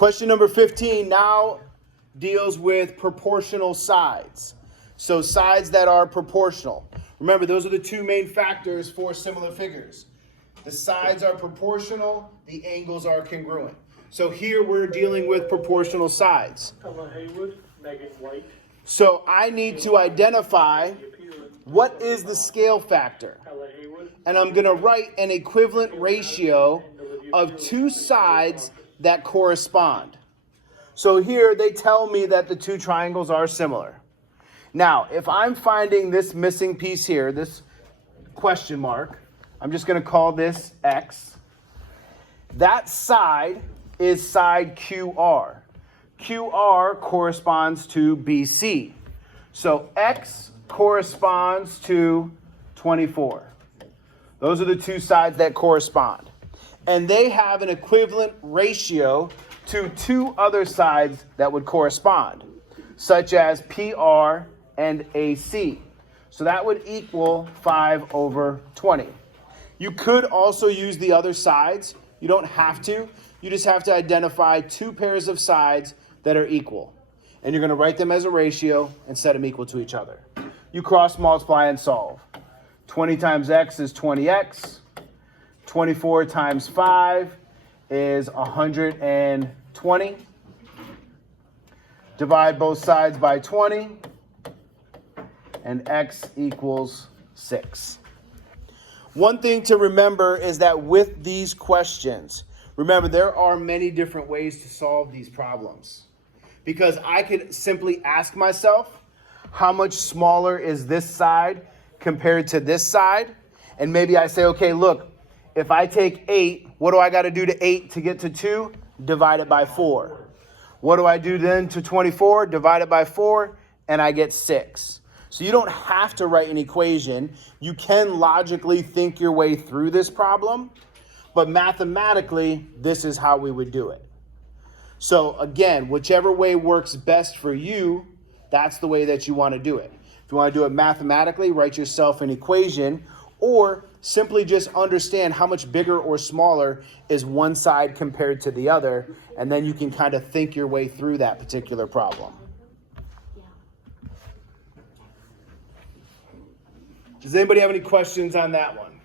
Question number 15 now deals with proportional sides. So sides that are proportional. Remember, those are the two main factors for similar figures. The sides are proportional, the angles are congruent. So here we're dealing with proportional sides. Ella Haywood, Megan White. So I need to identify what is the scale factor. Ella Haywood. And I'm going to write an equivalent ratio of two sides that correspond. So here they tell me that the two triangles are similar. Now, if I'm finding this missing piece here, this question mark, I'm just going to call this X. That side is side QR. QR corresponds to BC. So X corresponds to 24. Those are the two sides that correspond. And they have an equivalent ratio to two other sides that would correspond, such as PR and AC. So that would equal 5/20. You could also use the other sides. You don't have to. You just have to identify two pairs of sides that are equal. And you're going to write them as a ratio and set them equal to each other. You cross multiply and solve. 20 times x is 20x. 24 times 5 is 120. Divide both sides by 20. And x equals 6. One thing to remember is that with these questions, remember there are many different ways to solve these problems. Because I could simply ask myself, how much smaller is this side compared to this side? And maybe I say, okay, look, if I take 8, what do I got to do to 8 to get to 2? Divide it by 4. What do I do then to 24? Divide it by 4, and I get 6. So you don't have to write an equation. You can logically think your way through this problem, but mathematically, this is how we would do it. So again, whichever way works best for you, that's the way that you want to do it. If you want to do it mathematically, write yourself an equation, or simply just understand how much bigger or smaller is one side compared to the other, and then you can kind of think your way through that particular problem. Does anybody have any questions on that one?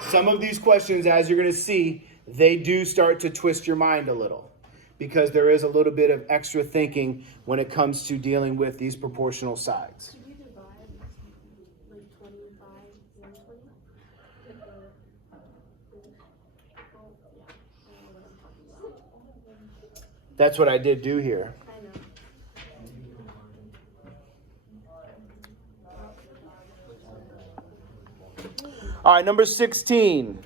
Some of these questions, as you're going to see, they do start to twist your mind a little because there is a little bit of extra thinking when it comes to dealing with these proportional sides. Should we divide like 25 120? That's what I did do here. I know. All right, number 16.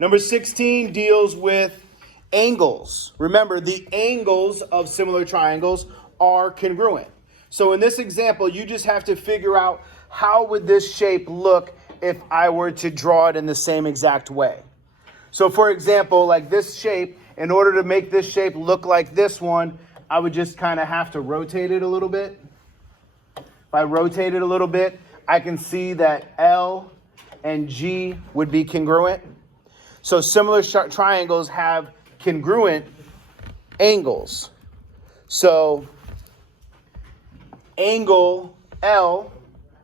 Number 16 deals with angles. Remember, the angles of similar triangles are congruent. So in this example, you just have to figure out how would this shape look if I were to draw it in the same exact way. So for example, like this shape, in order to make this shape look like this one, I would just kind of have to rotate it a little bit. If I rotate it a little bit, I can see that L and G would be congruent. So similar triangles have congruent angles. So angle L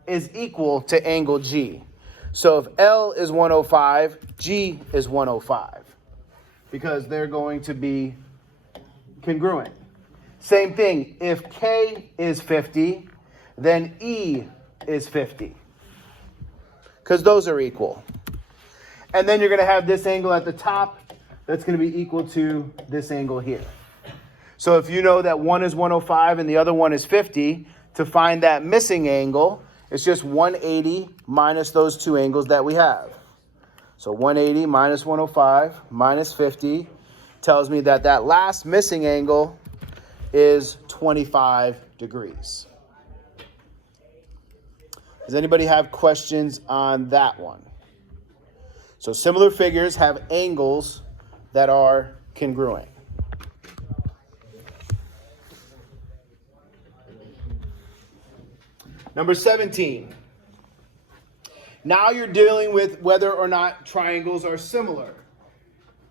is equal to angle G. So if L is 105, G is 105 because they're going to be congruent. Same thing, if K is 50, then E is 50 because those are equal. And then you're going to have this angle at the top that's going to be equal to this angle here. So if you know that one is 105 and the other one is 50, to find that missing angle, it's just 180 minus those two angles that we have. So 180 minus 105 minus 50 tells me that that last missing angle is 25 degrees. Does anybody have questions on that one? So similar figures have angles that are congruent. Number 17. Now you're dealing with whether or not triangles are similar.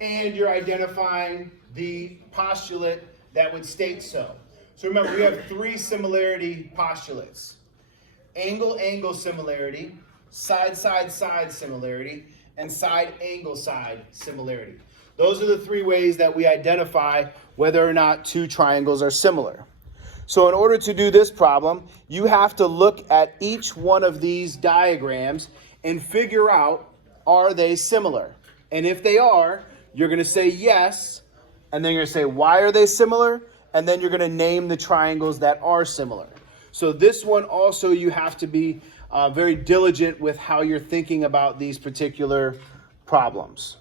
and you're identifying the postulate that would state so. So remember, we have three similarity postulates: angle-angle similarity, side-side-side similarity, and side-angle-side similarity. Those are the three ways that we identify whether or not two triangles are similar. So in order to do this problem, you have to look at each one of these diagrams and figure out, are they similar? And if they are, you're going to say yes, and then you're going to say, why are they similar? And then you're going to name the triangles that are similar. So this one also, you have to be very diligent with how you're thinking about these particular problems.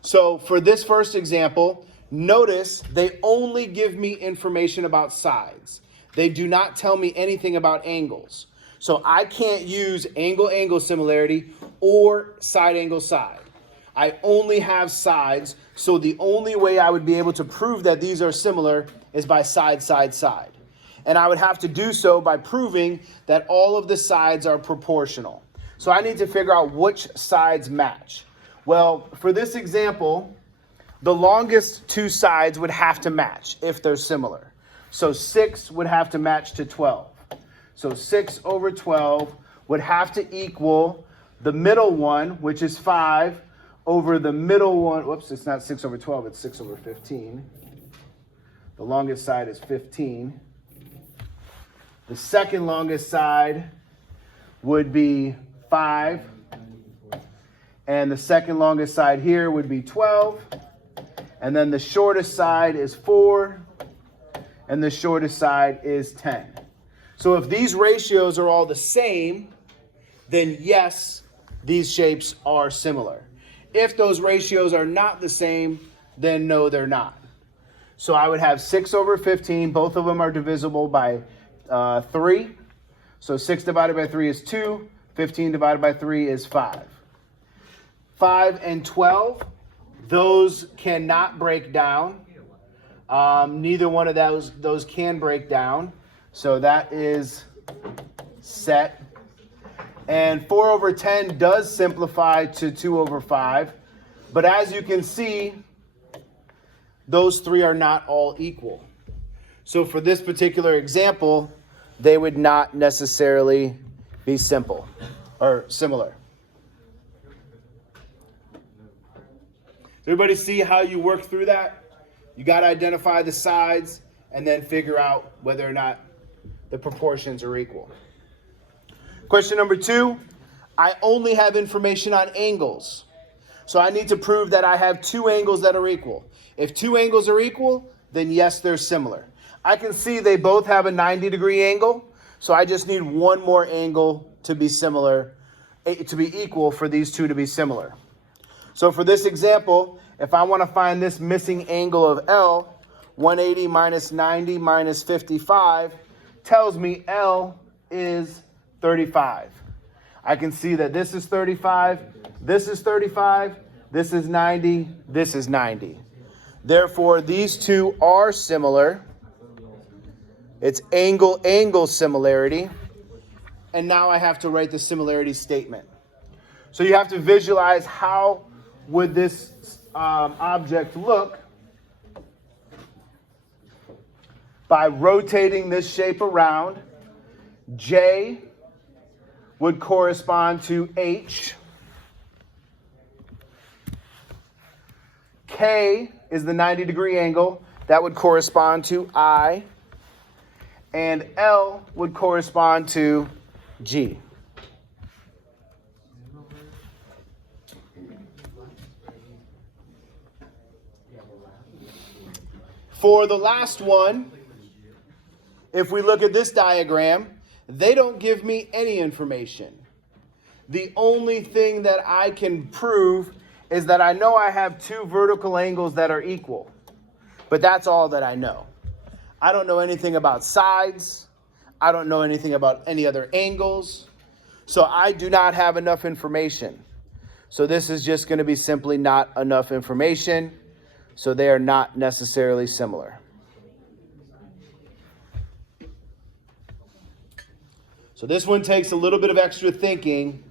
So for this first example, notice they only give me information about sides. They do not tell me anything about angles. So I can't use angle-angle similarity or side-angle-side. I only have sides, so the only way I would be able to prove that these are similar is by side-side-side. And I would have to do so by proving that all of the sides are proportional. So I need to figure out which sides match. Well, for this example, the longest two sides would have to match if they're similar. So 6 would have to match to 12. So 6 over 12 would have to equal the middle one, which is 5, over the middle one. Whoops, it's not 6 over 12, it's 6 over 15. The longest side is 15. The second longest side would be 5. And the second longest side here would be 12. And then the shortest side is 4. And the shortest side is 10. So if these ratios are all the same, then yes, these shapes are similar. If those ratios are not the same, then no, they're not. So I would have 6 over 15. Both of them are divisible by 3. So 6 divided by 3 is 2. 15 divided by 3 is 5. 5 and 12, those cannot break down. Neither one of those can break down. So that is set. And 4 over 10 does simplify to 2 over 5. But as you can see, those three are not all equal. So for this particular example, they would not necessarily be simple or similar. Everybody see how you work through that? You got to identify the sides and then figure out whether or not the proportions are equal. Question number 2, I only have information on angles. So I need to prove that I have two angles that are equal. If two angles are equal, then yes, they're similar. I can see they both have a 90-degree angle, so I just need one more angle to be similar, to be equal for these two to be similar. So for this example, if I want to find this missing angle of L, 180 minus 90 minus 55 tells me L is 35. I can see that this is 35, this is 35, this is 90, this is 90. Therefore, these two are similar. It's angle-angle similarity. And now I have to write the similarity statement. So you have to visualize how would this object look by rotating this shape around. J would correspond to H. K is the 90-degree angle. That would correspond to I. And L would correspond to G. For the last one, if we look at this diagram, they don't give me any information. The only thing that I can prove is that I know I have two vertical angles that are equal. But that's all that I know. I don't know anything about sides. I don't know anything about any other angles. So I do not have enough information. So this is just going to be simply not enough information. So they are not necessarily similar. So this one takes a little bit of extra thinking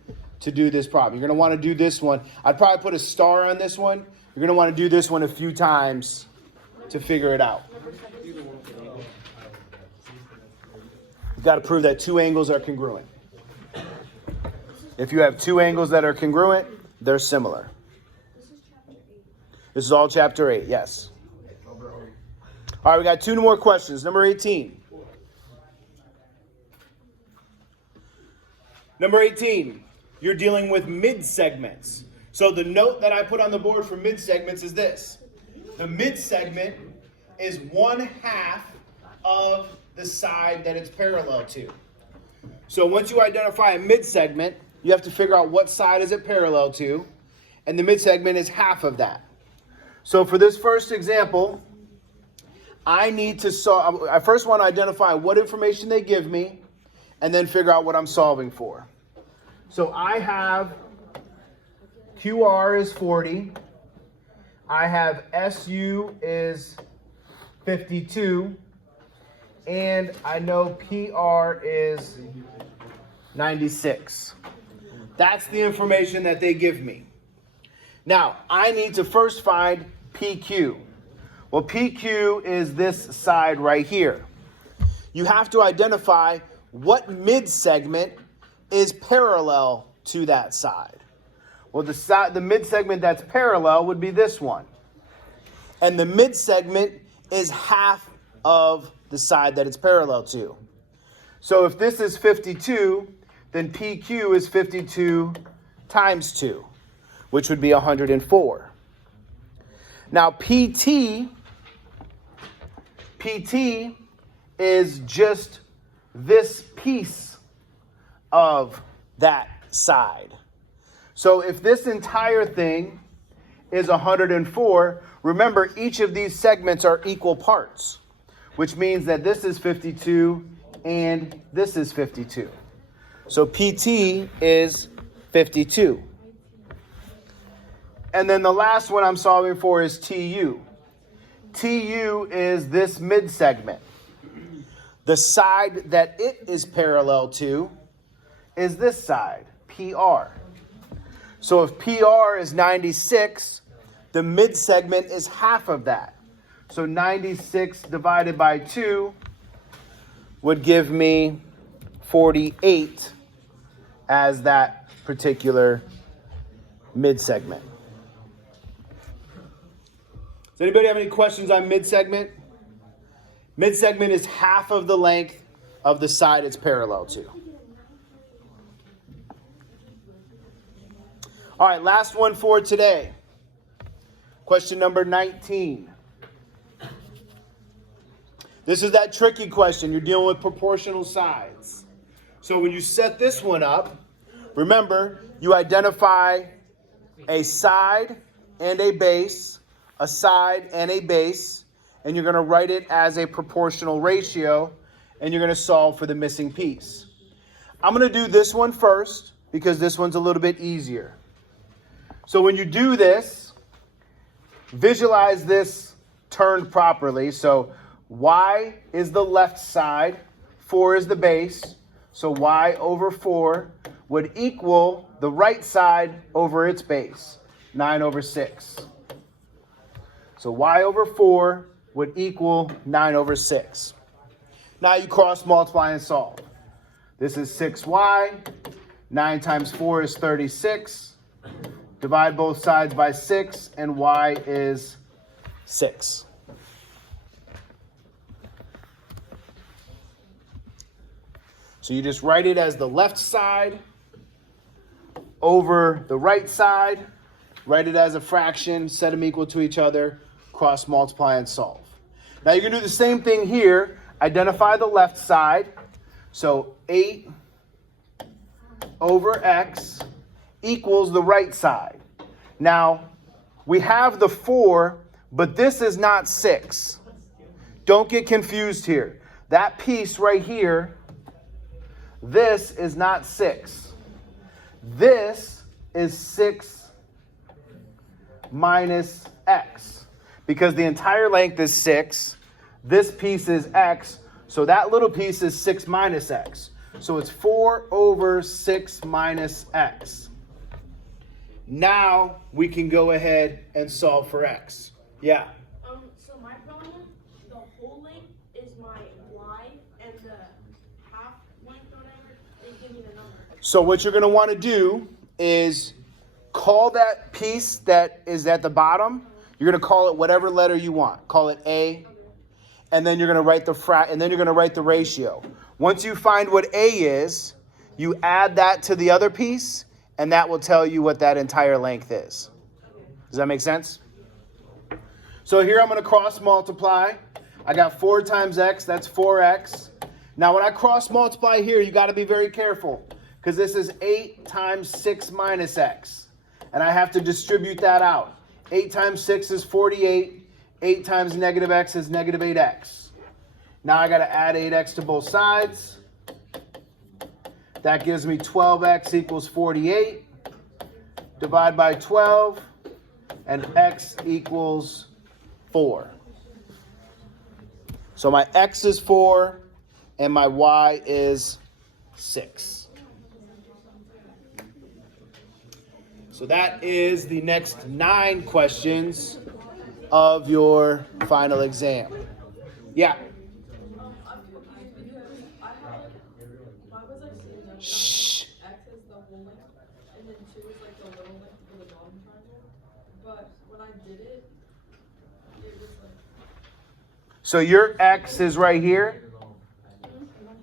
to do this problem. You're going to want to do this one. I'd probably put a star on this one. You're going to want to do this one a few times to figure it out. You've got to prove that two angles are congruent. If you have two angles that are congruent, they're similar. This is all chapter 8, yes. All right, we got two more questions. Number 18. Number 18, you're dealing with mid-segments. So the note that I put on the board for mid-segments is this. The mid-segment is 1/2 of the side that it's parallel to. So once you identify a mid-segment, you have to figure out what side is it parallel to, and the mid-segment is half of that. So for this first example, I need to solve. I first want to identify what information they give me, and then figure out what I'm solving for. So I have QR is 40. I have SU is 52. And I know PR is 96. That's the information that they give me. Now, I need to first find PQ. Well, PQ is this side right here. You have to identify what mid-segment is parallel to that side. Well, the mid-segment that's parallel would be this one. And the mid-segment is half of the side that it's parallel to. So if this is 52, then PQ is 52 times 2, which would be 104. Now PT is just this piece of that side. So if this entire thing is 104, remember each of these segments are equal parts, which means that this is 52 and this is 52. So PT is 52. And then the last one I'm solving for is TU. TU is this mid-segment. The side that it is parallel to is this side, PR. So if PR is 96, the mid-segment is half of that. So 96 divided by 2 would give me 48 as that particular mid-segment. Does anybody have any questions on mid-segment? Mid-segment is half of the length of the side it's parallel to. All right, last one for today. Question number 19. This is that tricky question. You're dealing with proportional sides. So when you set this one up, remember, you identify a side and a base, a side and a base, and you're going to write it as a proportional ratio, and you're going to solve for the missing piece. I'm going to do this one first because this one's a little bit easier. So when you do this, visualize this turned properly. So Y is the left side, 4 is the base. So Y over 4 would equal the right side over its base, 9 over 6. So Y over 4 would equal 9 over 6. Now you cross multiply and solve. This is 6Y. 9 times 4 is 36. Divide both sides by 6, and Y is 6. So you just write it as the left side over the right side. Write it as a fraction, set them equal to each other, cross multiply and solve. Now you're going to do the same thing here. Identify the left side. So 8 over X equals the right side. Now, we have the 4, but this is not 6. Don't get confused here. That piece right here, this is not 6. This is 6 minus X. Because the entire length is 6. This piece is X. So that little piece is 6 minus X. So it's 4 over 6 minus X. Now we can go ahead and solve for x. Yeah. So my problem, the whole length is my y, and the half length or whatever, they give me the number. So what you're going to want to do is call that piece that is at the bottom. You're going to call it whatever letter you want. Call it A, and then you're going to write the ratio. Once you find what A is, you add that to the other piece, and that will tell you what that entire length is. Does that make sense? So here I'm going to cross multiply. I got 4 times x, that's 4x. Now when I cross multiply here, you got to be very careful, because this is 8 times 6 minus x. And I have to distribute that out. 8 times 6 is 48. 8 times negative x is negative 8x. Now I got to add 8x to both sides. That gives me 12x equals 48. Divide by 12, and x equals 4. So my x is 4, and my y is 6. So that is the next 9 questions of your final exam. Yeah. I'm confused because I had, why was I saying that? Shh. X is the whole length, and then 2 is like the little length for the bottom triangle. But when I did it, it was like, So your x is right here.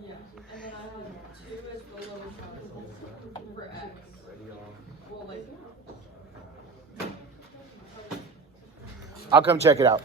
yeah. And then I had 2 as the lower triangle for X. Well, like, I'll come check it out.